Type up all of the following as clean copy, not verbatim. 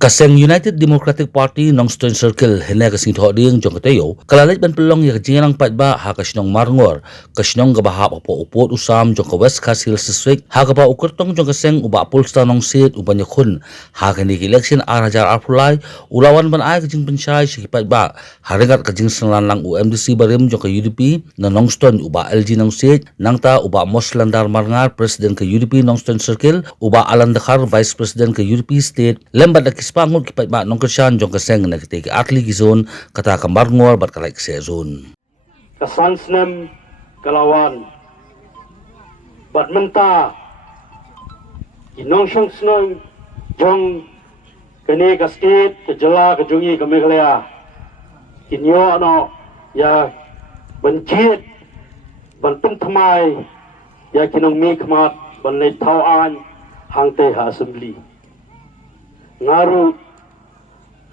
Kaseng United Democratic Party nong Stone Circle hene kasing tho ding jong kateyo kalalait ban pelong ya jingang pat ba ha kasinong marngor kasinong gabaha po upot usam jong ka West Coast Hills District ha ka pa ukertong jong kaseng uba pulsta nong sit uban yakun ha kani election arajar arpulai ulawan ban ay kajing pensay sikipat ba haringat kajing senlan lang UMDC barim jong ka UDP na nong Stone uba LG nong sit nang ta uba moslandar marngar president ka UDP nong Stone Circle uba alandakar vice president ka UDP state lembat pangut kipat ba nong kesyan jong kaseng na kitik atli gizon kata kambar ngor bat kalai kesezon kasansnem kalawan bat menta inong syong snong jong kene ka state ke jela ke jungi ke Meghalaya kinyo ano ya benjit ban pentamai ya kinong mikmat ban le tauan hangte ha assembly ngaru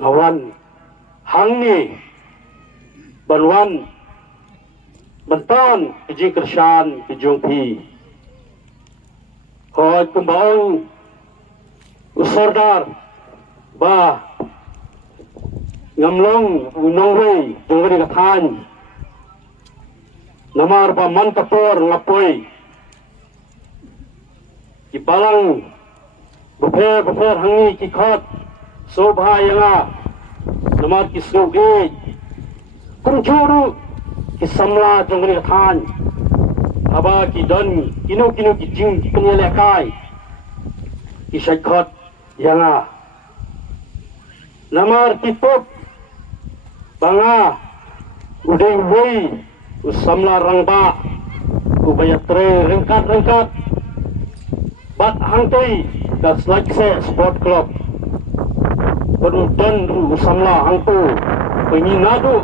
ngawan hangni banwan bantan kejing kersan kejung pi koi kembang usordar ba ngamlong unongwei jongri kathan namar ba man kapor ngapoi ibalang Beper hangi kikot sobha yanga namat kisnoge kunjuru kisamla jongri khan aba ki don kino ki jing kinyele kai kisakot yanga namar kitop banga udai wei usamla rangba ubayatre rengkat bat hangtei that's like say sport club dan usamla hangtu penginadu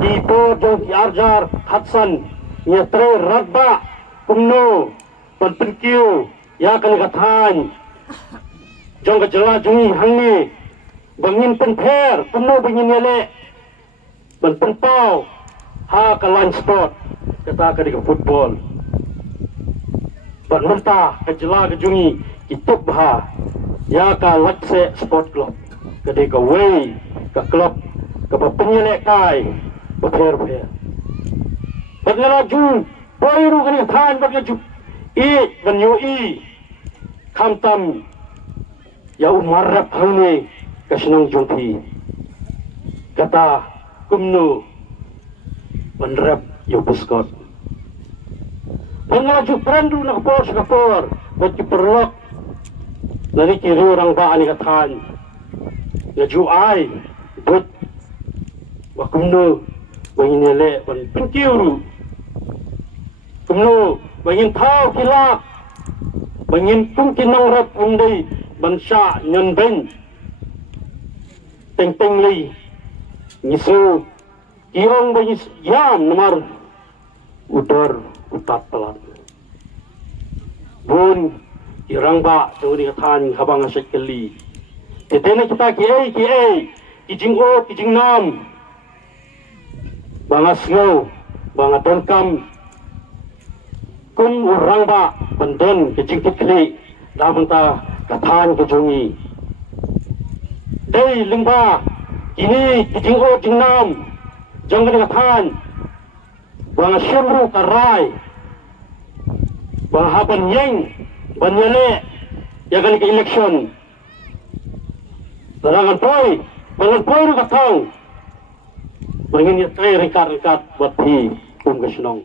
kipo jong arjar hatsan nyetre radba kumno penkiu ya kan kathan jong kejela jungi hangni bangin penper kumno bangin yele penpau ha kalan sport kata ka di football ban menta kejela kejungi kituk bah ya ka lakse sport club kade ka way ka club ka penyelek kai beper bagala ju poiru kan than bagala ju I ban yo I khamtam ya umarap hangni kasinong jongpi kata kumnu banrap yo buskot bagala ju prandu nak kapor buat kiperlok nari kiri orang ba ani kathan na ju ai but wakumno bangin ele ban pinkiuru kumno bangin thau kilak bangin kinong rap undai ban sha nyon ben teng li ngisu kirong bangis yam namar udar utat pelat bun irang ba jori kathan habang sekali tetene kita ki kijing kijing nam bangas ngau banga tongkam kun urang ba bandon kijing kitli damanta kathan kejongi dei lingba kini kijing kijing nam jongri kathan banga syamru karai banga haban yeng banyale ya kan ke election bangan poi ru katang bangin ya kai rekat buat hi kasinong